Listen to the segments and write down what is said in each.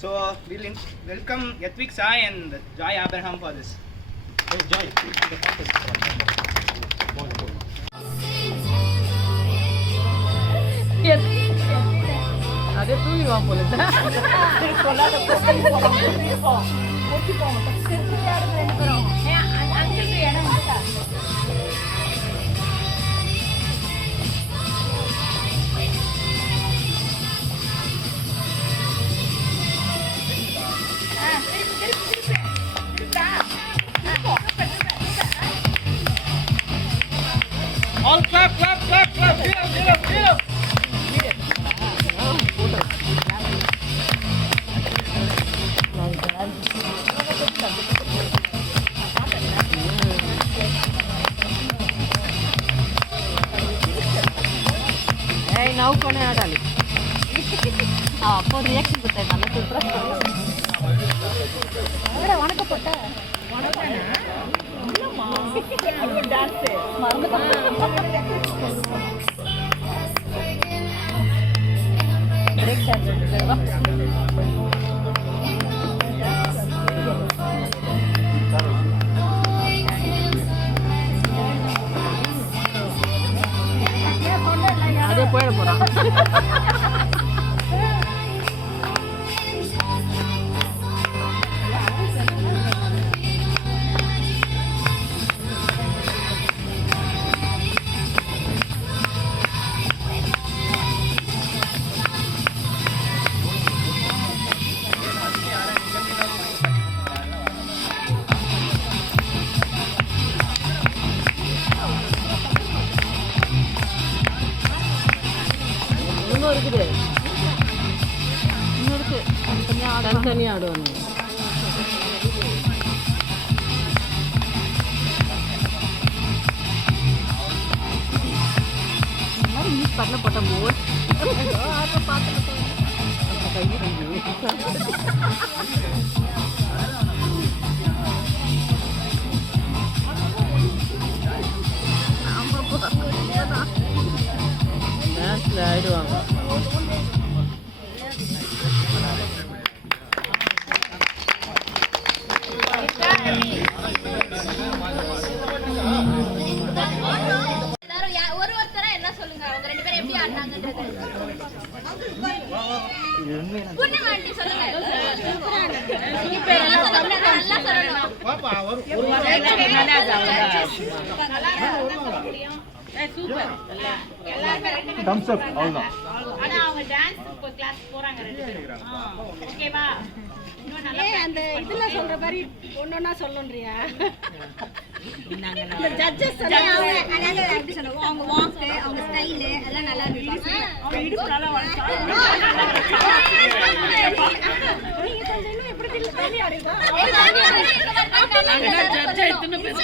So we'll welcome Yatvik Sai and Joy Abraham for this. Hey Joy, அதே தூங்கிடுவான் போல all clap. Get up. నవ్వుకొనే ఆడాలి అప్పుడు reaction పెట్టాయి నల్ల సూపర్ వణకపోట அதே போயிட போறான் இருக்குது இன்னும் இருக்கு தனித்தனியாக ஆடுவாங்க யூஸ் பண்ண போட்ட போட் பார்த்து டான்ஸில் ஆயிடுவாங்க தம்ஸ் அப் அவ்வளவுதான். ஆனா அவங்க டான்ஸ் கிளாஸ் போறாங்க ரெண்டு பேரும். ஓகேவா? அந்த இதுல சொல்ற மாதிரி ஒண்ணொண்ணா சொல்லணும்ன்றியா? இந்த ஜட்ஜஸ் அதாவது எப்படி சொல்லுவோம், அவங்க வாக், அவங்க ஸ்டைல் எல்லாம் நல்லா இருந்துச்சு. அவங்க இடுப்பு நல்லா வளைச்சா. நீங்க கொஞ்சம் இன்னும் எப்படி தள்ளி ஆடுறீங்க? ஜட்ஜ் இத்தனை பேர்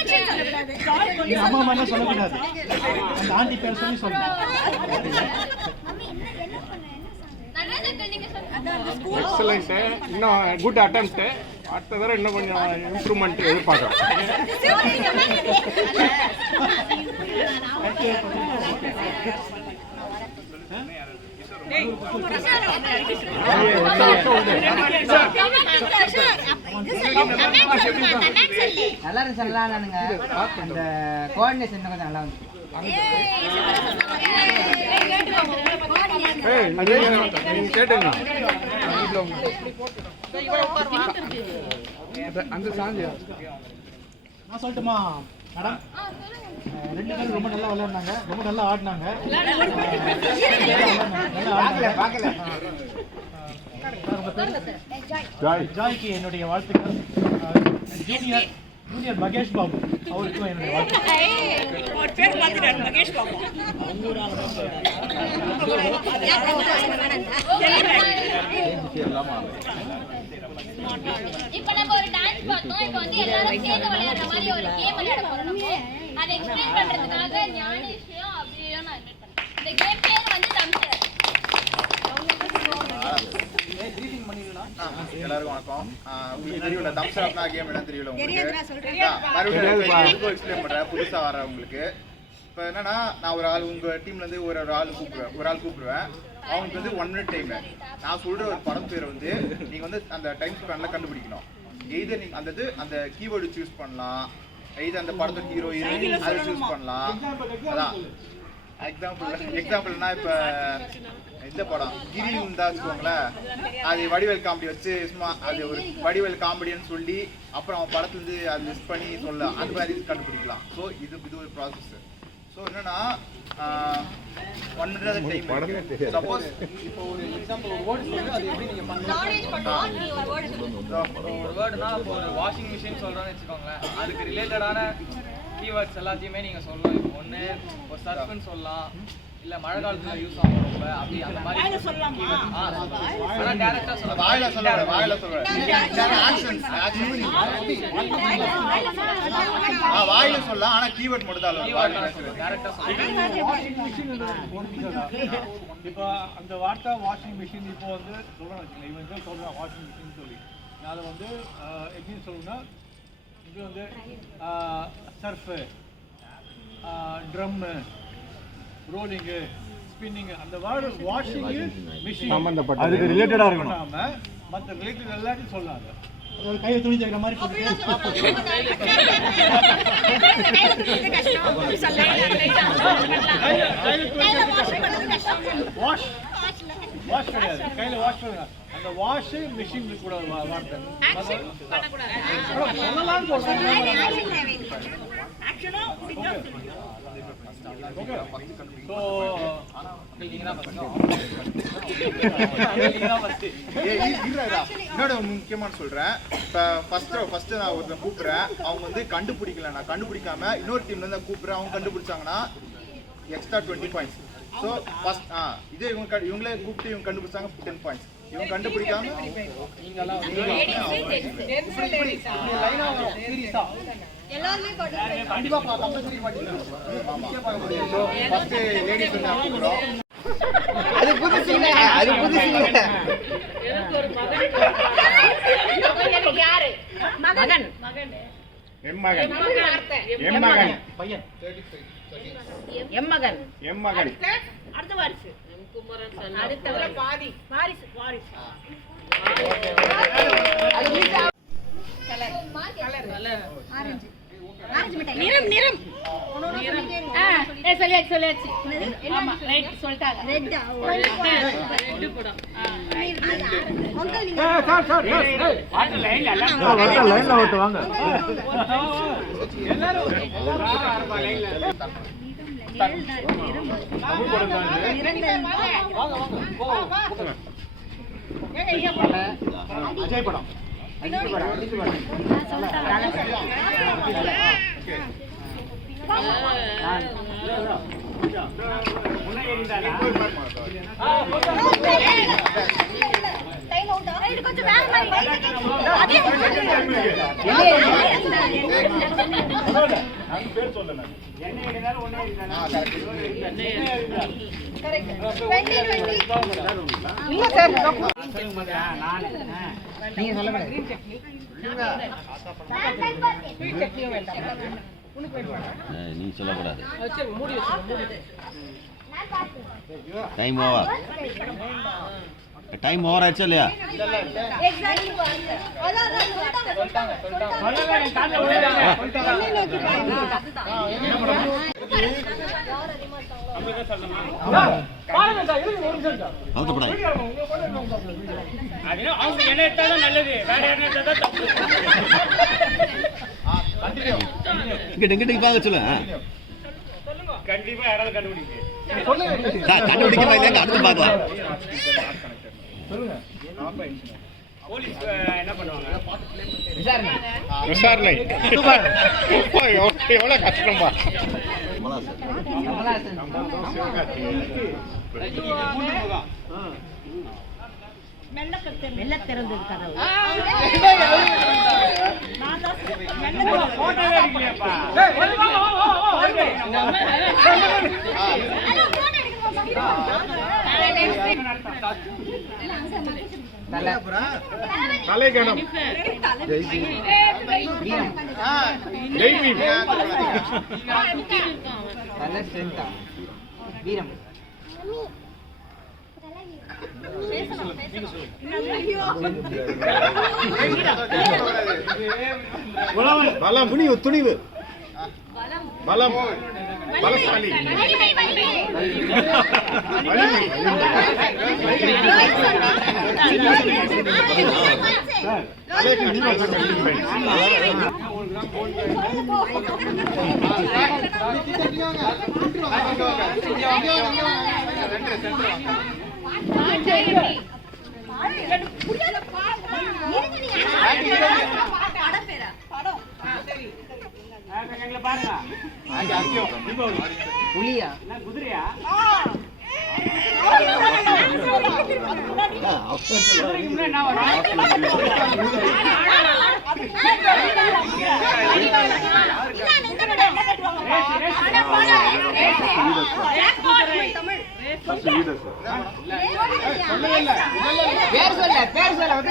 அம்மா அம்மா சொல்லக்கூடாது. அந்த ஆண்டி பேர் சொல்லி சொல்லணும். எக்ஸலண்ட், இன்னும் குட் அட்டெம்ப்ட். அடுத்த தடவை இன்னும் கொஞ்சம் இம்ப்ரூவ்மெண்ட் எதிர்பார்க்குறோம். நல்லா இருந்துச்சு, நல்லா இல்லைங்க. இந்த கோஆர்டினேஷன் கொஞ்சம் நல்லா இருந்துச்சு. நீங்க கேட்டுங்க அந்த சாந்தி நான் சொல்லட்டுமா மேடம்? ரெண்டு பேரும் ரொம்ப நல்லா விளையாடுனாங்க, ரொம்ப நல்லா ஆடினாங்க. ஜாய்க்கு என்னுடைய வாழ்த்துக்கள். ஜூனியர் மகேஷ் பாபு அவருக்கும் என்னுடைய வாழ்த்துக்கள். பேர் மாத்திட்டாரு மகேஷ் பாபு. இப்போ நம்ம ஒரு டான்ஸ் பார்த்தோம். இப்போ வந்து எல்லாரும் சேர்ந்து விளையாடுற மாதிரி ஒரு கேம் விளையாட போறோம். நம்ம அதை எக்ஸ்பிளைன் பண்றதுக்காக ஞானேஷையும் அப்படியும் நான் இன்வைட் பண்றேன். இந்த கேம் பேர் வந்து தம்சர். எல்லாருக்கும் வணக்கம். உங்களுக்கு தெரியல தம்ஸ் அப்னா கேம் என்ன தெரியல உங்களுக்கு? மறுபடியும் எக்ஸ்பிளைன் பண்றேன் புதுசா வரவங்களுக்கு. இப்போ என்னன்னா நான் ஒரு ஆள் உங்கள் டீம்லேருந்து ஒரு ஆள் கூப்பிடுவேன் அவங்களுக்கு வந்து 1 minute டைம். நான் சொல்கிற ஒரு படம் பேரை வந்து நீங்கள் வந்து அந்த டைம் ஸ்பேனில் கண்டுபிடிக்கணும். எய்தர் நீங்கள் அந்த கீவேர்டு சூஸ் பண்ணலாம், எய்தர் அந்த படத்தோட ஹீரோ ஹீரோயின் அதை சூஸ் பண்ணலாம். அதான் எக்ஸாம்பிள்னா இப்போ இந்த படம் கிரின்னு தான் வச்சுக்கோங்களேன். அது வடிவேல் காமெடி வச்சு சும்மா அது ஒரு வடிவேல் காமெடின்னு சொல்லி அப்புறம் அவன் படத்துலேருந்து அது மிஸ் பண்ணி சொல்லலாம், அந்த மாதிரி கண்டுபிடிக்கலாம். ஸோ இது ஒரு ப்ராசஸ். ஸோ என்னன்னா 1 minute டைம். சப்போஸ் இப்போ ஒரு எக்ஸாம்பிள் ஒரு வேர்டு சொல்லி அது எப்படி நீங்கள் பண்ணலாம். ஒரு வேர்டுனா இப்போ ஒரு வாஷிங் மிஷின் சொல்கிறோன்னு வச்சுக்கோங்களேன், அதுக்கு ரிலேட்டடான கீவேர்ட்ஸ் எல்லாத்தையுமே நீங்கள் சொல்லலாம். இப்போ ஒன்று ஒரு சர்ஃப்னு சொல்லலாம், இல்லை மழை காலத்தில் யூஸ் ஆகும் ரொம்ப அப்படி அந்த மாதிரி ஆனால் டேரெக்டாக சொல்லலாம். வாயில சொல்லுவேன் வாயில சொல்லலாம், ஆனால் கீவேர்ட் மட்டும் தான் டேரெக்டாக சொல்லலாம். இப்போ அந்த வாட்டா வாஷிங் மிஷின் இப்போ வந்து சொல்கிறேன் வச்சுக்கோங்க, இவன் வந்து சொல்கிறான் வாஷிங் மிஷின் சொல்லி நான் அதை வந்து எப்படின்னு சொல்லணும்னா இது வந்து சர்ஃபு, ட்ரம்மு, ரோலிங்கு, ஸ்பின்னிங்கு, அந்த வேர்டு வாஷிங்கு மிஷின் அதுக்கு ரிலேட்டடாக இருக்கணும். மற்ற ரிலேட்டட் எல்லாத்தையும் சொல்லாங்க. அதாவது கையை துணி தைக்கிற மாதிரி வாஷ் வாஷ் கிடையாது, கையில் வாஷ் பண்ணுங்க. அந்த வாஷ் மிஷின் கூட வார்த்தை சொல்லலாம்னு சொல்றேன். இன்னொரு முக்கியமான சொல்றேன். இப்போ ஃபர்ஸ்ட் நான் ஒருத்தன் கூப்பிடுறேன், அவங்க வந்து கண்டுபிடிக்கல, நான் கண்டுபிடிக்காம இன்னொரு டீம்ல இருந்து கூப்பிடுறேன், அவங்க கண்டுபிடிச்சாங்கன்னா எக்ஸ்ட்ரா 20 பாயிண்ட்ஸ். ஸோ ஃபர்ஸ்ட் இதே இவங்களே கூப்பிட்டு இவங்க கண்டுபிடிச்சாங்க 10 பாயிண்ட்ஸ். இவங்க கண்டுபிடிக்காம கண்டிப்பா கம்பல்சரி பண்ணிக்கலாம். ஃபர்ஸ்ட் லேடிஸ் வந்து கூப்பிடுறோம். அது புதுசு இல்ல, அது புதுசு இல்ல. எனக்கு யாரு மகன் எம்மகன் பையன் எம்மகன் அடுத்த வாரிசு குமரன் அடுத்த பாதி வாரிசு நிறம் நிறம் சொல்லியாச்சு ஆமா ரைட் சொல்லிட்டாங்க ரெட் படம் லைன்ல ஓட்டு வாங்க எல்லாரும் அஜய் படம் கொஞ்சம் வேற மாதிரி பேர் சொல்லுங்க. நீங்க சொல்லக்கூடாது. நீ சொல்லக்கூடாது. Time over. டைம் ஓவர் ஆயிடுச்சா இல்லையா? இங்கிட்ட பாக்க சொல்லு. கண்டிப்பா யாராவது கண்டுபிடிக்க அடுத்து பார்க்கலாம். போலீஸ் என்ன பண்ணுவாங்க? விசாரணை. எவ்வளவு கஷ்டம்பா. மெல்ல திறந்தது கதவு தலைகணம் நல்ல ஸ்ட்ரென்த்தா வீரம் பலம் துணிவு துணிவு பலம் பலசாலி புலியா பேர் சொல்ல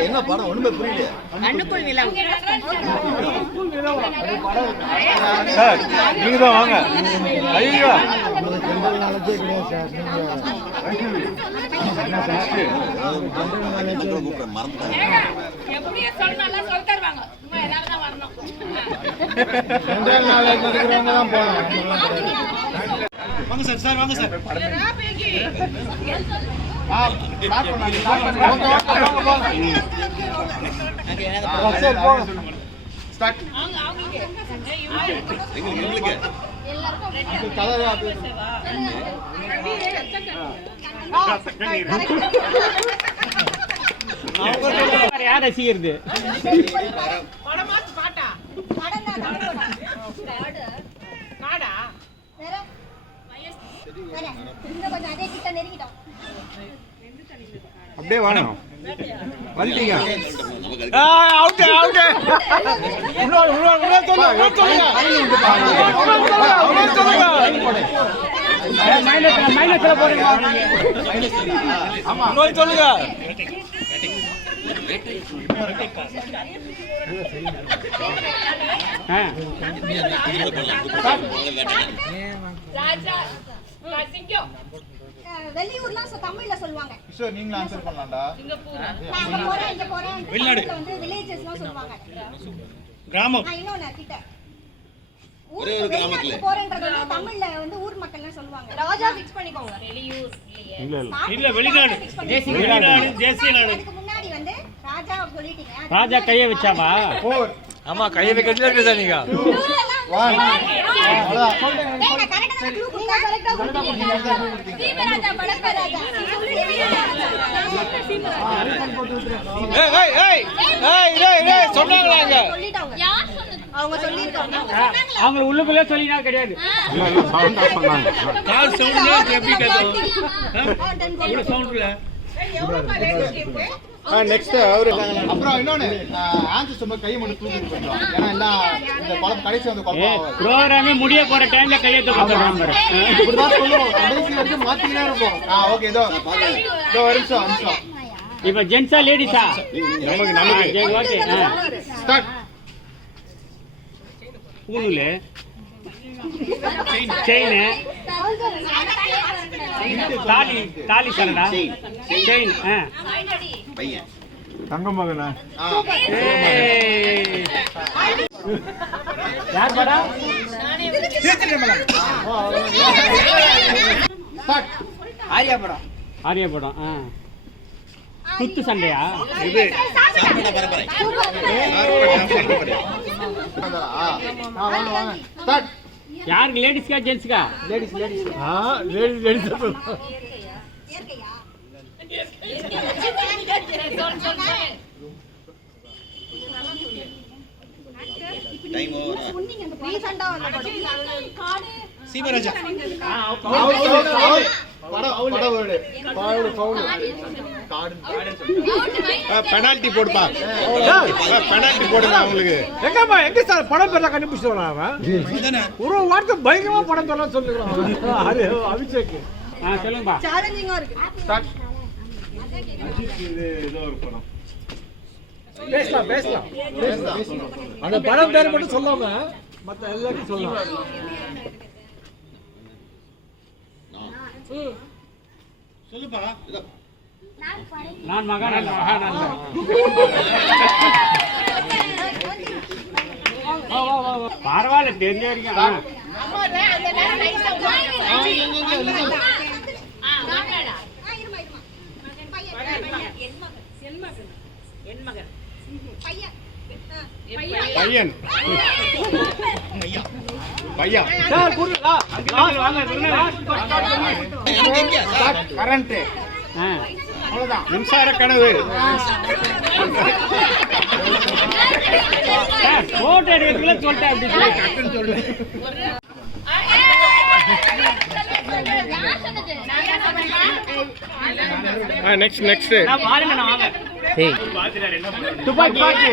என்ன படம் ஒண்ணுமே புரியல. நீங்க தான் வாங்க. ஐயோ எப்படியே சொன்னாலும் சொல்லி தருவாங்க. சும்மா எல்லாரும் தான் வரணும். வாங்க சார் சார் வாங்க சார் யார் ரசிக்கிறது அப்படியே வாங்க வந்துட்டீங்க சொல்லுங்க வெளியூர்லாம் தமிழ்ல சொல்லுவாங்க. நீங்க ஆன்சர் பண்ணலாம்டா. நான் போறேன் இங்க போறேன் வெளிநாடு வந்து வில்லேஜஸ்லாம் சொல்லுவாங்க. கிராமம் இன்னொன்னு கிட்ட ஒரே ஒரு கிராமத்துல போறேன்றது வந்து தமிழ்ல வந்து ஊர் மக்கள்லாம் சொல்லுவாங்க. ராஜா ஃபிக்ஸ் பண்ணிக்கோங்க. வெளியூர் இல்ல வெளிநாடு தேசிய நாடு. அதுக்கு முன்னாடி வந்து ராஜா சொல்லிட்டீங்க. ராஜா கையை வச்சாவா? ஆமா கையை வைக்கிறதுல இருக்குதா நீங்க அவங்க உள்ளுக்குள்ளே சொல்லினா கிடையாது. நெக்ஸ்ட் அவரு அப்புறம் இன்னொன்னு ஆன்சர் சொல்ல கையை மட்டும் தூக்கிட்டு போயிடுவாங்க. ஏன்னா எல்லாம் இந்த குழப்பம் கடைசி வந்து குழப்பம் ப்ரோகிராமே முடிய போற டைம்ல கையை தூக்கிடுறாங்க. இப்படிதான் சொல்லுவோம். கடைசி வரைக்கும் மாத்திக்கிட்டே இருப்போம். ஓகே இதோ ஒரு நிமிஷம் இப்ப ஜென்ஸா லேடிஸா? Okay start. பூணுல செயின் தாலி தாலி சரடா செயின் பையன் தங்க மகனா யார் படா? ஆரியா படம். ஆரிய படம். குத்து சண்டையா? இது சாப்பிட பரபரை. யாருக்கு, லேடிஸ்க்கா ஜென்ஸ்க்கா? Ladies ladies. Ladies time over. ரீசன்ட்டா வந்த படம் சீமராஜா. பெனால்டி போடுப்பா. பெனால்டி போடுங்க அவங்களுக்கு. எங்கம்மா எங்க சார் படம் பேர்லாம் கண்டுபிடிச்சு அவன் ஒரு வார்த்தை பயங்கரமா படம் பேர்லாம் சொல்லுகிறான். அது அபிஷேக். சொல்லுங்கப்பா. சேலஞ்சிங்கா இருக்கு. இது ஏதோ ஒரு படம். பேசலாம். அந்த படம் பேர் மட்டும் சொல்லாம மத்த எல்லாத்தையும் சொல்லலாம். சொல்லுப்பா. இதோ நான் மகாநல்ல. பரவாயில்ல, தெரிஞ்ச வரைக்கும். பையன். பையன். Sir Gorilla current. அவ்வளவுதான். மின்சார கனவு. போட்டோ எடுக்கிறதுல சொல்லிட்டேன். அப்படி சொல்றேன். நெக்ஸ்ட் பாருங்க, நான் வாங்க. துப்பாக்கி.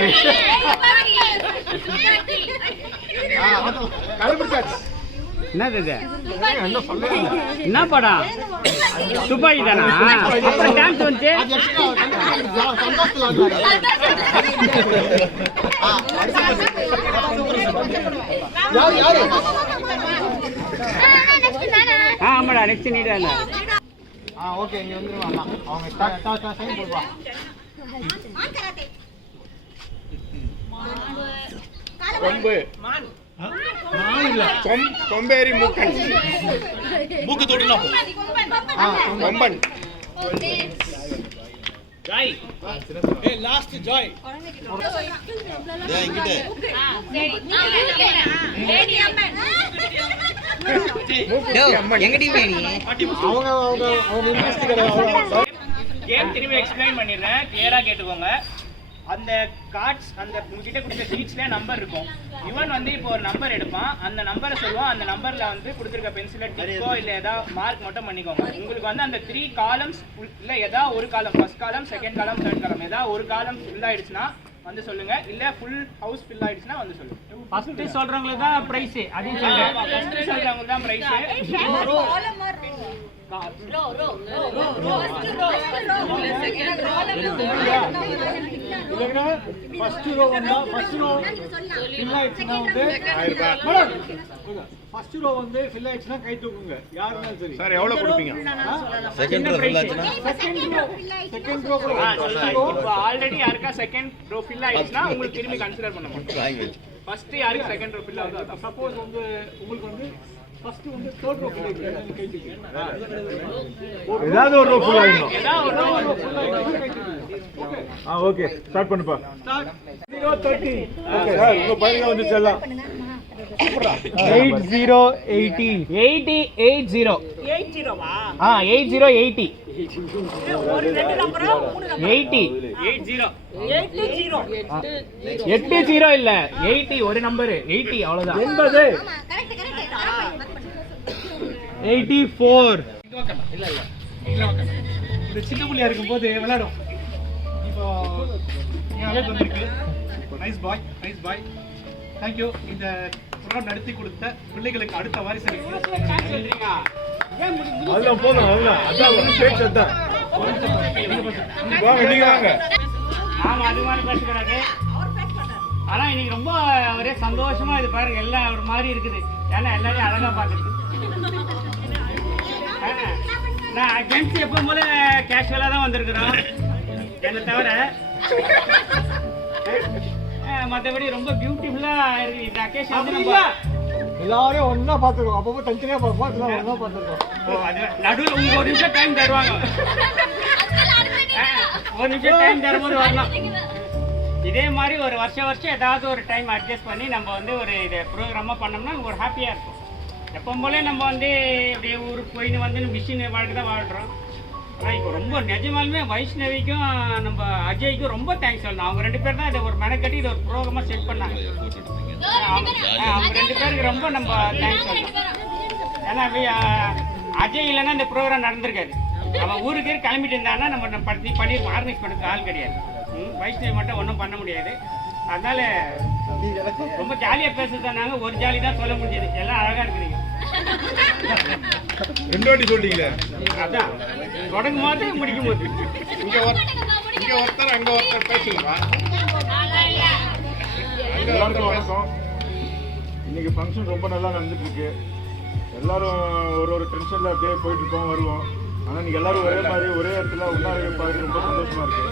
என்னது இது? என்ன படம்? துப்பாக்கி தானா? அப்புறம் டான்ஸ் வந்துச்சு. ஆமாடா, நெக்ஸ்ட் நீடா. ஓகே, இங்க வந்துருவாங்க. அவங்க ஸ்டார்ட் சைன் போடுவா. கொம்பு. கொம்பேரி மூக்கன். மூக்கு தொடுலாம் போ. கொம்பன். ஜாய். Last Joy. டேய் இங்கிட்ட. எங்க டீம் நீ? அவங்க இன்வெஸ்டிகேட்டர். கேம் திரும்பி எக்ஸ்பிளைன் பண்ணிடுறேன், கிளியரா கேட்டுக்கோங்க. அந்த கார்ட்ஸ், அந்த உங்ககிட்ட கொடுத்த ஷீட்ஸ்ல நம்பர் இருக்கும். இவன் வந்து இப்போ ஒரு நம்பர் எடுப்பான், அந்த நம்பரை சொல்லுவான். அந்த நம்பர்ல வந்து கொடுத்துருக்க பென்சில டிக்கோ இல்ல ஏதாவது மார்க் மட்டும் பண்ணிக்கோங்க. உங்களுக்கு வந்து அந்த 3 காலம்ஸ் இல்ல ஏதாவது ஒரு காலம், first column, second column, third காலம், ஏதாவது ஒரு காலம் ஃபில் ஆயிடுச்சுன்னா வந்து சொல்லுங்க. இல்ல ஃபுல் ஹவுஸ் ஃபில் ஆயிடுச்சுன்னா வந்து சொல்லுங்க. ஃபர்ஸ்ட் சொல்றவங்களுக்கு தான் பிரைஸ். அதையும் சொல்றேன். ஃபர்ஸ்ட் சொல்றவங்களுக்கு தான் பிரைஸ். ஃபர்ஸ்ட் ரோ வந்தா ஃபர்ஸ்ட் ரோ ஃபில் ஆயிடுச்சுன்னா வந்து 1000 ரூபாய். ஃபர்ஸ்ட் ரோ வந்து ஃபில் ஆயிடுச்சுன்னா கை தூக்குங்க, யாருனாலும் சரி. சார் எவ்வளவு கொடுப்பீங்க? செகண்ட் ரோ ஃபுல் ஆச்சுனா செகண்ட் ரோ இப்போ ஆல்ரெடி யாருக்கா செகண்ட் ரோ ஃபில் ஆயிடுச்சுன்னா உங்களுக்கு திரும்பி கன்சிடர் பண்ண மாட்டோம். லாங்குவேஜ். ஃபர்ஸ்ட் யாருக்கு செகண்ட் ரோ ஃபில் ஆகுது, சப்போஸ் வந்து உங்களுக்கு வந்து ஃபர்ஸ்ட் வந்து தேர்ட் ரோ ஃபில் ஆயிடுச்சு, கை தூக்குங்க. ஏதாவது ஒரு ரோ ஃபுல் ஆயிடும். ஏதாவது ஒரு ரோ ஃபுல் ஆயிடும். ஓகே ஸ்டார்ட் பண்ணுப்பா. 030. ஓகே சார், உங்க பையன் வந்து செல்லாம். 8080 8080 8080 80 இல்ல 80 ஒரு நம்பர் 80 அவ்வளவுதான். 80 84. இந்த சின்ன புள்ளியா இருக்கும்போது விளையாடும். இப்போ அழகு வந்திருக்கு. Nice bye. Thank you. இந்த ப்ரோக்ராம் நடத்தி கொடுத்த பிள்ளைகளுக்கு அடுத்த வாரிசு அதெல்லாம் போதும். அதான் ஒரு பேச்சு. அதான் வாங்க, நீங்க வாங்க. ஆமா, அது மாதிரி பேசுகிறாரு. ஆனா இன்னைக்கு ரொம்ப ஒரே சந்தோஷமா இது பாருங்க, எல்லாம் ஒரு மாதிரி இருக்குது. ஏன்னா எல்லாரையும் அழகா பாக்குறது. நான் ஜென்ஸ் எப்பவும் போல கேஷுவலா தான் வந்திருக்கிறோம், என்னை தவிர. மற்றபடி ரொம்ப பியூட்டிஃபுல்லா இருக்கு இந்த அக்கேஷன். எல்லாரையும் ஒன்றா பார்த்துருக்கோம். அப்பப்போ தனித்தனியாக பார்ப்போம், அதெல்லாம் ஒன்றா பார்த்துருக்கோம். ஓ அது நடுவில் உங்களுக்கு ஒரு நிமிஷம் டைம் தருவாங்க. ஒரு நிமிஷம் டைம் தரும்போது வரலாம். இதே மாதிரி ஒரு வருஷம் ஏதாவது ஒரு டைம் அட்ஜஸ்ட் பண்ணி நம்ம வந்து ஒரு இது ப்ரோக்ராமாக பண்ணோம்னா ஒரு ஹாப்பியாக இருக்கும். எப்போ போல நம்ம வந்து இப்படியே ஊருக்கு போயின்னு வந்து மிஷின் வாழ்க்கை தான் வாழ்கிறோம். ஆனால் இப்போ ரொம்ப நிஜமாலுமே வைஷ்ணவிக்கும் நம்ம அஜய்க்கும் ரொம்ப தேங்க்ஸ் சொல்லணும். அவங்க 2 பேர் தான் இதை ஒரு மெனக்கட்டி இதை ஒரு ப்ரோக்ராமாக செட் பண்ணாங்க. அவங்க 2 பேருக்கு ரொம்ப நம்ம தேங்க்ஸ் சொல்லணும். ஏன்னா அஜய் இல்லைன்னா இந்த ப்ரோக்ராம் நடந்திருக்காது. அவன் ஊருக்கு கிளம்பிட்டு இருந்தாங்கன்னா நம்ம பண்ணி ஆர்கனைஸ் பண்ணுறதுக்கு ஆள் கிடையாது. வைஷ்ணவி மட்டும் ஒன்றும் பண்ண முடியாது. அதனால ரொம்ப ஜாலியாக பேசுறதுனாங்க. ஒரு ஜாலி தான் சொல்ல முடிஞ்சது. எல்லாம் அழகாக இருக்கிறீங்க. 2 வாட்டி சொல்லிட்டீங்களே. அதான் தொடங்கும் போது முடிக்கும் போது இங்கே ஒருத்தர் அங்கே ஒருத்தர் பேசுங்களா? எல்லாருக்கும் வணக்கம். இன்னைக்கு ஃபங்க்ஷன் ரொம்ப நல்லா நடந்துட்டு இருக்கு. எல்லாரும் ஒரு டென்ஷனில் அப்படியே போயிட்டு இருக்கோம், வருவோம். ஆனால் நீங்கள் எல்லாரும் ஒரே மாதிரி ஒரே இடத்துல ஒன்றா பார்த்து ரொம்ப சந்தோஷமா இருக்கு.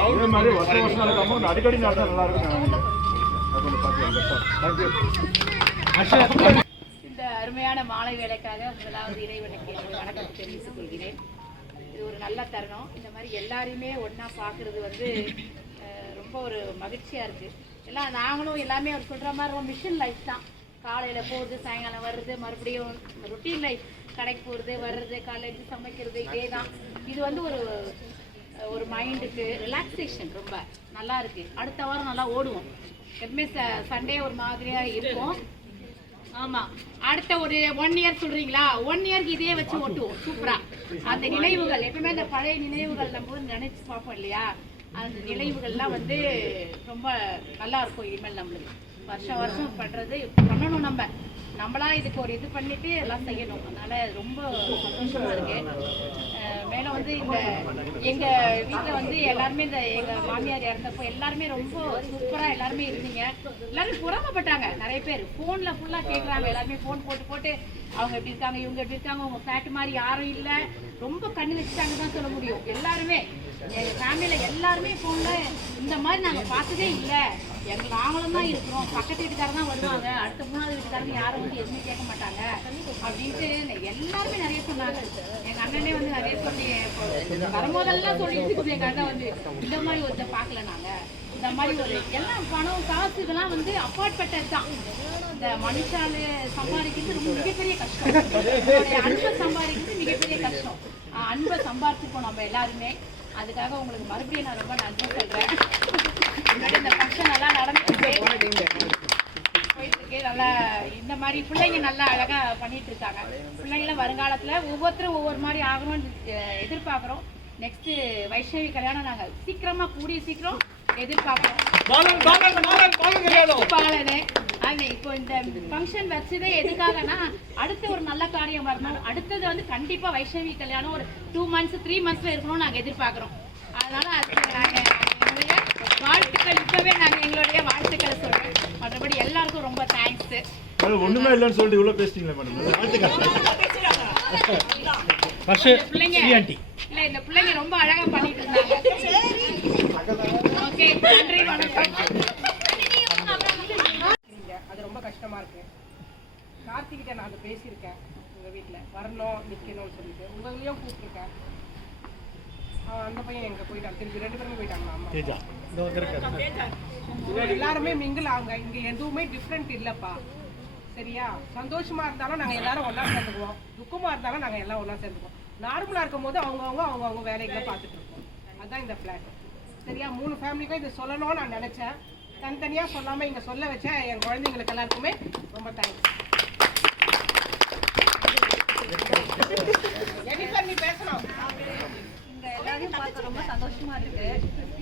அதே மாதிரி வருஷம் நடக்காம அடிக்கடி நடந்தா நல்லா இருக்கும். நான் கொஞ்சம் பார்த்துக்கலாம். தேங்க்யூ. இந்த அருமையான மாலை வேலைக்காக முதலாவது இறைவனுக்கு என்னுடைய வணக்கத்தை தெரிவித்துக் கொள்கிறேன். இது ஒரு நல்ல தருணம். இந்த மாதிரி எல்லாரையுமே ஒன்றா பார்க்குறது வந்து ரொம்ப ஒரு மகிழ்ச்சியாக இருக்குது. எல்லாம் நாங்களும் எல்லாமே அவர் சொல்கிற மாதிரி ரொம்ப மிஷன் லைஃப் தான். காலையில் போகிறது, சாயங்காலம் வர்றது, மறுபடியும் ரொட்டீன் லைஃப். கடைக்கு போகிறது, வர்றது, காலேஜ் சமைக்கிறது, இதே தான். இது வந்து ஒரு மைண்டுக்கு ரிலாக்ஸேஷன் ரொம்ப நல்லா இருக்குது. அடுத்த வாரம் நல்லா ஓடுவோம். எப்பவுமே சண்டே ஒரு மாதிரியாக இருக்கும். ஆமாம், அடுத்த ஒரு 1 இயர் சொல்கிறீங்களா, 1 இயருக்கு இதே வச்சு ஓட்டுவோம் சூப்பராக. அந்த நினைவுகள் எப்பவுமே அந்த பழைய நினைவுகள் நம்ம வந்து நினைச்சு பார்ப்போம் இல்லையா, அந்த நினைவுகள்லாம் வந்து ரொம்ப நல்லா இருக்கும். இனிமேல் நம்மளுக்கு வருஷம் பண்ணுறது பண்ணணும். நம்மளா இதுக்கு ஒரு இது பண்ணிட்டு எல்லாம் செய்யணும். அதனால ரொம்ப சந்தோஷமா இருக்கு. மேலும் வந்து எங்க வீட்டில் வந்து எல்லாருமே எங்க மாமியார் இறந்தப்போ எல்லாருமே ரொம்ப சூப்பரா எல்லாருமே இருந்தீங்க. எல்லாரும் புறமப்பட்டாங்க. நிறைய பேர் போன்ல ஃபுல்லா கேட்குறாங்க. எல்லாருமே போன் போட்டு அவங்க எப்படி இருக்காங்க, இவங்க எப்படி இருக்காங்க, உங்க ஃபேட் மாதிரி யாரும் இல்லை, ரொம்ப கண்ணு வச்சுட்டாங்க தான் சொல்ல முடியும். எல்லாருமே எங்க ஃபேமிலியில எல்லாருமே போன்ல இந்த மாதிரி நாங்க பார்த்ததே இல்லை, நாங்களும் தான் இருக்கிறோம், பக்கத்து வீட்டுக்காரர் தான் வருவாங்க, அடுத்த 3வது வீட்டுக்காரங்க யாரும் வந்து எதுவுமே கேட்க மாட்டாங்க அப்படின்ட்டு எல்லாருமே நிறைய சொன்னாங்க. எங்க அண்ணனே வந்து நிறைய சொல்லி வரும்போதெல்லாம் சொல்லிட்டு எங்க அண்ணன் வந்து இந்த மாதிரி ஒரு பார்க்கல, நாங்க இந்த மாதிரி ஒரு எல்லாம் பணம் காசு இதெல்லாம் வந்து அப்பாற்பட்டது தான். இந்த மனுஷால சம்பாதிக்கிறது ரொம்ப மிகப்பெரிய கஷ்டம். அன்பை சம்பாதிக்கிறது மிகப்பெரிய கஷ்டம். அன்பை சம்பாதிச்சிருக்கோம் நம்ம எல்லாருமே. அதுக்காக உங்களுக்கு மறுபடியும் நான் ரொம்ப நன்றி சொல்றேன். இந்த ஃபங்க்ஷன் நல்லா நடந்துருக்கு, போயிட்டு இருக்கு நல்லா. இந்த மாதிரி பிள்ளைங்க நல்லா அழகா பண்ணிட்டு இருக்காங்க. பிள்ளைங்கள வருங்காலத்துல ஒவ்வொருத்தரும் ஒவ்வொரு மாதிரி ஆகணும்னு எதிர்பார்க்கிறோம். நெக்ஸ்ட் வைஷ்ணவி கல்யாணம் நாங்க சீக்கிரமா கூடிய சீக்கிரம் எதிர்பார்க்கிறோம். இப்போ இந்த ஃபங்க்ஷன் வச்சதே எதுக்காகனா அடுத்த ஒரு நல்ல காரியம் வரணும். அடுத்தது வந்து கண்டிப்பா வைஷ்ணவி கல்யாணம் ஒரு 2 months 3 monthsல இருக்கணும்னு நாங்க எதிர்பார்க்கிறோம். அதனால அதுக்கு நாங்க எங்களுடைய வாழ்த்துக்கள், இப்பவே நாங்க எங்களுடைய வாழ்த்துக்களை சொல்றோம். மற்றபடி எல்லாருக்கும் ரொம்ப தேங்க்ஸ். ஒண்ணுமே இல்லைன்னு சொல்லிட்டு இவ்வளவு பேசிட்டீங்களா மேடம்? பிள்ளைங்க இல்ல, இந்த பிள்ளைங்க ரொம்ப அழகா பண்ணிட்டு இருந்தாங்க. ஓகே, நன்றி, வணக்கம். அது ரொம்ப கஷ்டமா இருக்கு. கார்த்திகிட்ட நான் அதை பேசியிருக்கேன். உங்க வீட்டில் வரணும் நிற்கணும்னு சொல்லிட்டு உங்களையும் கூப்பிட்டுருக்கேன். அந்த பையன் எங்க போயிட்டான், திருப்பி 2 பேருமே போயிட்டாங்க. அம்மா எல்லாருமே மிங்கிள் ஆகுங்க. இங்க எதுவுமே டிஃப்ரெண்ட் இல்லப்பா, சரியா? சந்தோஷமா இருந்தாலும் நாங்க எல்லாரும் ஒன்னா சேர்ந்துக்குவோம், துக்கமா இருந்தாலும் நாங்க எல்லாம் ஒன்னா சேர்ந்துக்குவோம். நார்மலா இருக்கும் போது அவங்க வேலைகளை பார்த்துட்டு இருக்கோம். அதுதான் இந்த பிளாட், சரியா? 3 ஃபேமிலிக்கும் இது சொல்லணும்னு நான் நினைச்சேன். தனித்தனியா சொல்லாம இங்க சொல்ல வச்ச என் குழந்தைங்களுக்கு எல்லாருக்குமே ரொம்ப தேங்க்ஸ். நீ பேசணும். இங்க எல்லாரையும் பார்க்க ரொம்ப சந்தோஷமா இருக்கு.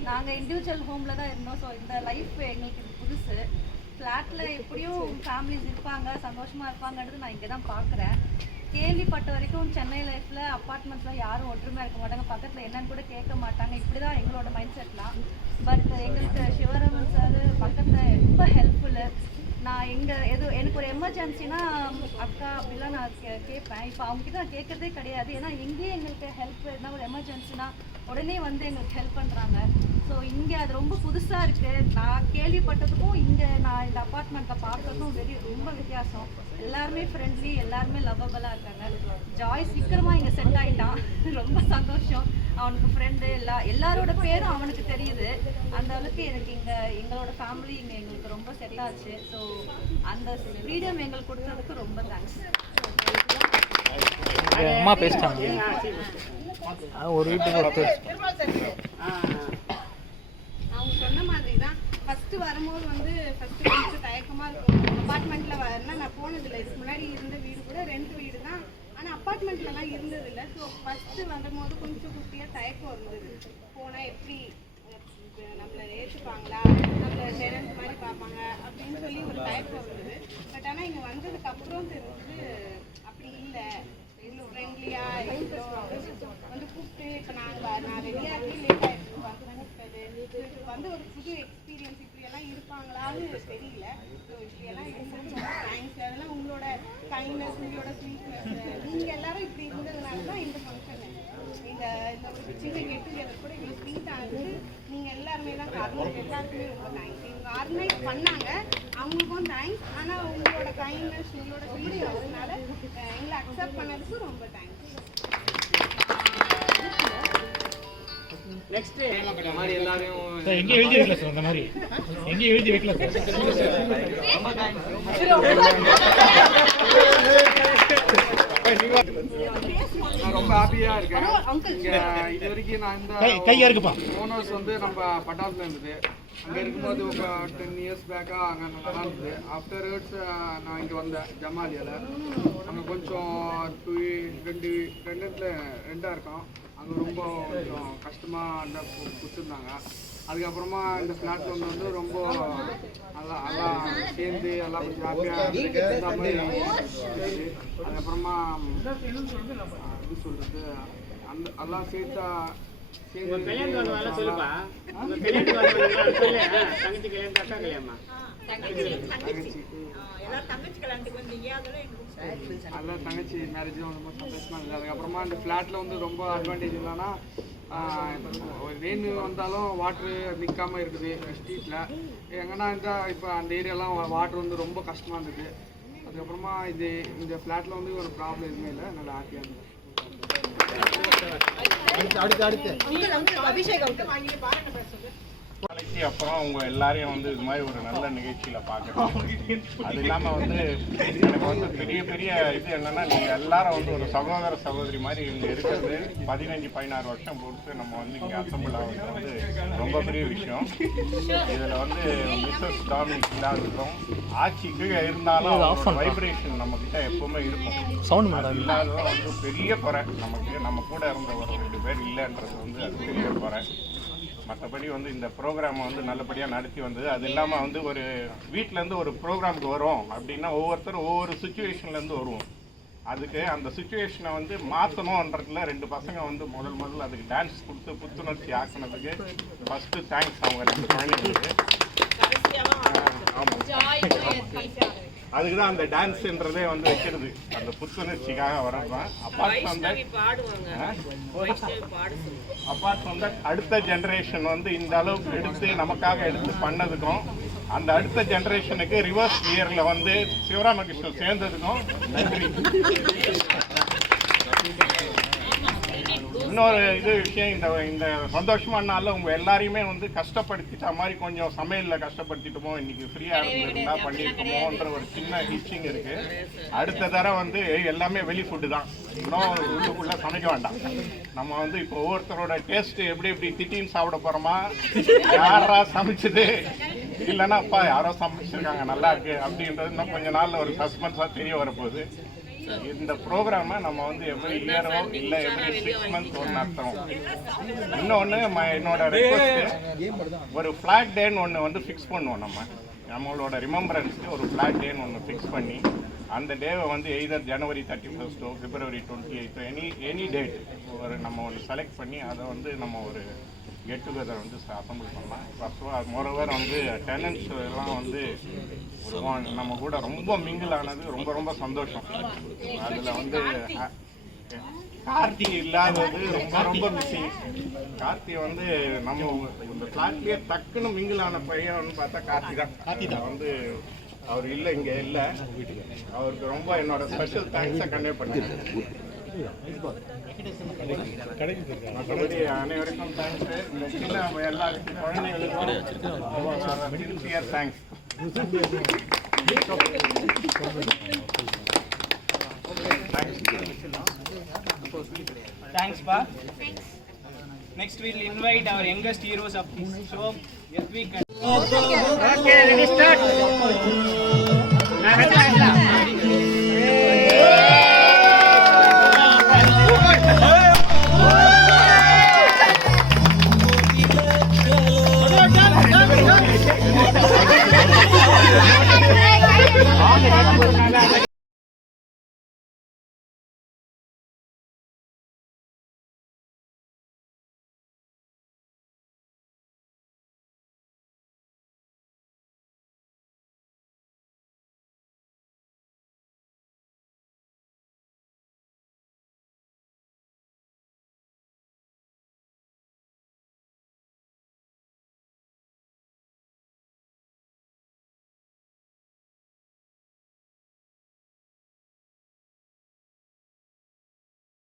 நாங்க இண்டிவிஜுவல் ஹோம்ல தான் இருந்தோம். ஸோ இந்த லைஃப் எங்களுக்கு இது புதுசு. ஃப்ளாட்ல எப்படியும் ஃபேமிலிஸ் இருப்பாங்க, சந்தோஷமா இருப்பாங்கன்றது நான் இங்கே தான் பார்க்குறேன். கேள்விப்பட்ட வரைக்கும் சென்னை லைஃப்ல அப்பார்ட்மெண்ட்ஸ்லாம் யாரும் ஒற்றுமையாக இருக்க மாட்டாங்க, பக்கத்தில் என்னன்னு கூட கேட்க மாட்டாங்க. இப்படி தான் எங்களோட மைண்ட் செட்லாம். பட் எங்களுக்கு சிவராமன் சார் பக்கத்தில் ரொம்ப ஹெல்ப்ஃபுல்லு. நான் எனக்கு ஒரு எமர்ஜென்சினா அக்கா அப்படிலாம் நான் கேட்பேன். இப்போ அவங்ககிட்ட நான் கேட்கறதே கிடையாது. ஏன்னா எங்கேயே எங்களுக்கு ஹெல்ப், என்ன ஒரு எமர்ஜென்சினா உடனே வந்து எங்களுக்கு ஹெல்ப் பண்ணுறாங்க. ஸோ இங்கே அது ரொம்ப புதுசாக இருக்குது. நான் கேள்விப்பட்டதுக்கும் இங்கே நான் இந்த அப்பார்ட்மெண்ட்டில் பார்க்குறதும் ரொம்ப வித்தியாசம். எல்லாருமே ஃப்ரெண்ட்லி, எல்லாருமே லவ்வபலாக இருக்காங்க. ஜாய் சீக்கிரமாக இங்கே செட் ஆகிட்டான், ரொம்ப சந்தோஷம். அவனுக்கு ஃப்ரெண்டு எல்லாரோட பேரும் அவனுக்கு தெரியுது. அந்த அளவுக்கு எனக்கு எங்களோட ஃபேமிலி இங்கே எங்களுக்கு ரொம்ப செட் ஆச்சு. ஸோ அந்த ஃப்ரீடம் எங்களுக்கு கொடுத்ததுக்கு ரொம்ப தேங்க்ஸ். அம்மா பேசிட்டாங்க ஒரு வீட்டுக்கு அவங்க சொன்ன மாதிரி தான். ஃபஸ்ட்டு வரும்போது வந்து ஃபஸ்ட்டு கொஞ்சம் தயக்கமாக இருக்கும். அப்பார்ட்மெண்ட்டில் வரேன்னா நான் போனதில்லை. இதுக்கு முன்னாடி இருந்த வீடு கூட ரெண்ட் வீடு தான், ஆனால் அப்பார்ட்மெண்ட்லலாம் இருந்ததில்லை. ஸோ ஃபஸ்ட்டு வரும்போது கொஞ்சம் குட்டியாக தயக்கம் இருந்தது. போனால் எப்படி நம்மளை ஏற்றுப்பாங்களா, நம்மளை டெரண்ட் மாதிரி பார்ப்பாங்க அப்படின்னு சொல்லி ஒரு தயக்கம் இருந்தது. பட் ஆனால் இங்கே வந்ததுக்கப்புறம் தெரிஞ்சது அப்படி இல்லை, இவ்வளோ ஃப்ரெண்ட்லியாக வந்து கூப்பிட்டு இப்போ நான் ரெடியாக இருக்கேன், லேட் ஆகிடுச்சு வந்து கூப்பிட்டது வந்து ஒரு புது எக்ஸ்பீரியன்ஸ். இப்படியெல்லாம் இருப்பாங்களான்னு தெரியல. ஸோ இப்படியெல்லாம் இருந்தது தேங்க்ஸ். அதெல்லாம் உங்களோட கைண்ட்னஸ், உங்களோட ஸ்வீட்னஸ், நீங்கள் எல்லாரும் இப்படி இருந்ததுனால தான் இந்த ஃபங்க்ஷன் இந்த ஒரு சின்ன கெட் டுகெதர் கூட இவ்வளோ ஸ்வீட்டாக இருக்குது. நீங்கள் எல்லாருமே தான் காரணம். எல்லாருக்குமே ரொம்ப தேங்க்ஸ். இவங்க ஆர்கனைஸ் பண்ணாங்க, அவங்களுக்கும் தேங்க்ஸ். ஆனால் உங்களோட கைண்ட்னஸ், உங்களோட ஸ்வீட் அதனால எங்களை அக்செப்ட் பண்ணதுக்கு ரொம்ப தேங்க்ஸ். நெக்ஸ்ட் மாதிரி எல்லாரையும் எங்க எழுதி வைக்கல சார், அந்த மாதிரி எங்க எழுதி வைக்கல சார். நான் ரொம்ப ஹாப்பியா இருக்கேன். இங்க இது வரைக்கும் நான் இந்த கையா இருக்குப்பா ஓனர்ஸ் வந்து நம்ம பட்டாசுல இருந்தது. அங்கே இருக்கும்போது ஒரு 10 years பேக்காக அங்கே நல்லா இருந்தது. ஆஃப்டர்வர்ட்ஸ் நான் இங்கே வந்தேன் ஜமாலியாவில். அங்கே கொஞ்சம் ரெண்டாக இருக்கும். அங்கே ரொம்ப கொஞ்சம் கஷ்டமாக அந்த கொடுத்துருந்தாங்க. அதுக்கப்புறமா இந்த ஃப்ளாட்டில் வந்து ரொம்ப நல்லா சேர்ந்து எல்லாம் கொஞ்சம் ஹாப்பியாக இருந்த மாதிரி இருந்துச்சு. அதுக்கப்புறமா எப்படி சொல்கிறது, அந்த எல்லாம் சேர்த்தா கல்யாணம் சொல்லுப்பா. கல்யாணம் சொல்லு. தங்கச்சி கல்யாணம், அக்கா கல்யாணமா? அதெல்லாம் தங்கச்சி மேரேஜும் ரொம்ப சந்தோஷமாக இருந்தது. அதுக்கப்புறமா இந்த ஃப்ளாட்டில் வந்து ரொம்ப அட்வான்டேஜ் இல்லைன்னா ரெயின் வந்தாலும் வாட்ரு நிற்காமல் இருக்குது ஸ்ட்ரீட்டில். எங்கன்னா இருந்தால் இப்போ அந்த ஏரியாலாம் வாட்ரு வந்து ரொம்ப கஷ்டமாக இருந்தது. அதுக்கப்புறமா இந்த ஃப்ளாட்டில் வந்து ஒரு ப்ராப்ளம் எதுவுமே இல்லை, நல்லா ஹாப்பியாக இருந்தது. நாளைக்கு அப்புறம் உங்க எல்லாரையும் வந்து இது மாதிரி ஒரு நல்ல நிகழ்ச்சியில பார்க்கணும். அது இல்லாம வந்து எனக்கு வந்து பெரிய பெரிய இது என்னன்னா, நீங்க எல்லாரும் வந்து ஒரு சகோதர சகோதரி மாதிரி இங்க இருக்கிறது 15-16 வருஷம் பொறுத்து நம்ம வந்து இங்க அசம்பிள் ஆகுறது வந்து ரொம்ப பெரிய விஷயம். இதுல வந்து மிஸ்ஸஸ் டாமினிக் இல்லாததும் ஆட்சிக்கு இருந்தாலும் வைப்ரேஷன் நம்ம கிட்ட எப்பவுமே இருக்கும். அது இல்லாததும் வந்து பெரிய குறை. நம்ம கூட இருந்த ஒரு 2 பேர் இல்லைன்றது வந்து அது பெரிய குறை. மற்றபடி வந்து இந்த ப்ரோக்ராமை வந்து நல்லபடியாக நடத்தி வந்தது. அது இல்லாமல் வந்து ஒரு வீட்டிலேருந்து ஒரு ப்ரோக்ராமுக்கு வரோம் அப்படின்னா ஒவ்வொருத்தரும் ஒவ்வொரு சுச்சுவேஷன்லேருந்து வருவோம். அதுக்கு அந்த சுச்சுவேஷனை வந்து மாற்றணுன்றதுல 2 பசங்க வந்து முதல்ல அதுக்கு டான்ஸ் கொடுத்து புத்துணர்ச்சி ஆக்கினதுக்கு ஃபஸ்ட்டு தேங்க்ஸ் அவங்க 2 குழந்தைங்களுக்கு. ஆமாம், அதுக்கு தான் அந்த டான்ஸ்ன்றதே வந்து வைக்கிறது, அந்த புத்துணர்ச்சிக்காக வரதான். அப்பார்ட் ஃப்ரம் தட் அடுத்த ஜென்ரேஷன் வந்து இந்த அளவுக்கு எடுத்து நமக்காக எடுத்து பண்ணதுக்கும், அந்த அடுத்த ஜென்ரேஷனுக்கு ரிவர்ஸ் கியரில் வந்து சிவராமகிருஷ்ணன் சேர்ந்ததுக்கும் நன்றி. இன்னொரு விஷயம், இந்த சந்தோஷமான நாளில் உங்கள் எல்லாரையுமே வந்து கஷ்டப்படுத்திட்ட மாதிரி கொஞ்சம் சமையலில் கஷ்டப்படுத்திட்டோமோ, இன்னைக்கு ஃப்ரீயாக இருந்திருந்தா பண்ணியிருக்கோமோன்ற ஒரு சின்ன ஹிச்சிங் இருக்குது. அடுத்த தடவை வந்து எல்லாமே வெளி ஃபுட்டு தான், இன்னும் உள்ளுக்குள்ளே சமைக்க வேண்டாம். நம்ம வந்து இப்போ ஒவ்வொருத்தரோட டேஸ்ட்டு எப்படி திட்டின்னு சாப்பிட போகிறோமா, யாரா சமைச்சது இல்லைன்னா அப்பா யாரோ சமைச்சிருக்காங்க நல்லா இருக்கு அப்படின்றது இன்னும் கொஞ்சம் நாளில் ஒரு சஸ்பென்ஸாக தெரிய வரப்போகுது. இந்த ப்ரோக்ராமை நம்ம வந்து எவ்ரி இயரோ இல்லை எவ்ரி 6 months ஒன்று நடத்துகிறோம். இன்னொன்று என்னோட ரெக்வஸ்ட்டு, ஒரு ஃப்ளாக் டேன்னு ஒன்று வந்து ஃபிக்ஸ் பண்ணுவோம். நம்மளோட ரிமெம்பரன்ஸ்க்கு ஒரு ஃப்ளாக் டேன்னு ஒன்று ஃபிக்ஸ் பண்ணி அந்த டேவை வந்து either January 31st February 28th any date நம்ம ஒன்று செலக்ட் பண்ணி அதை வந்து நம்ம ஒரு கெட் டுகெதர் வந்து அசம்பிள் பண்ணலாம். ஃபர்ஸ்ட் மோரோவர் வந்து டெனன்ட்ஸ் எல்லாம் வந்து நம்ம கூட ரொம்ப மிங்கிள் ஆனது ரொம்ப சந்தோஷம். அதில் வந்து கார்த்தி இல்லாதது ரொம்ப ரொம்ப மிஸ்ஸிங். கார்த்தி வந்து நம்ம இந்த பிளாட்லயே டக்குன்னு மிங்கிலான பையன் பார்த்தா கார்த்தி தான் வந்து அவர் இல்லை, இங்கே இல்லை. அவருக்கு ரொம்ப என்னோட ஸ்பெஷல் தேங்க்ஸை கன்வே பண்ணேன். மற்றபடி அனைவருக்கும் தேங்க்ஸ். இந்த சின்ன எல்லா குழந்தைகளுக்கும் sincere thanks. Thanks, Pa. Next, we'll invite our youngest heroes of this show, Yathvik. Okay, ready, start.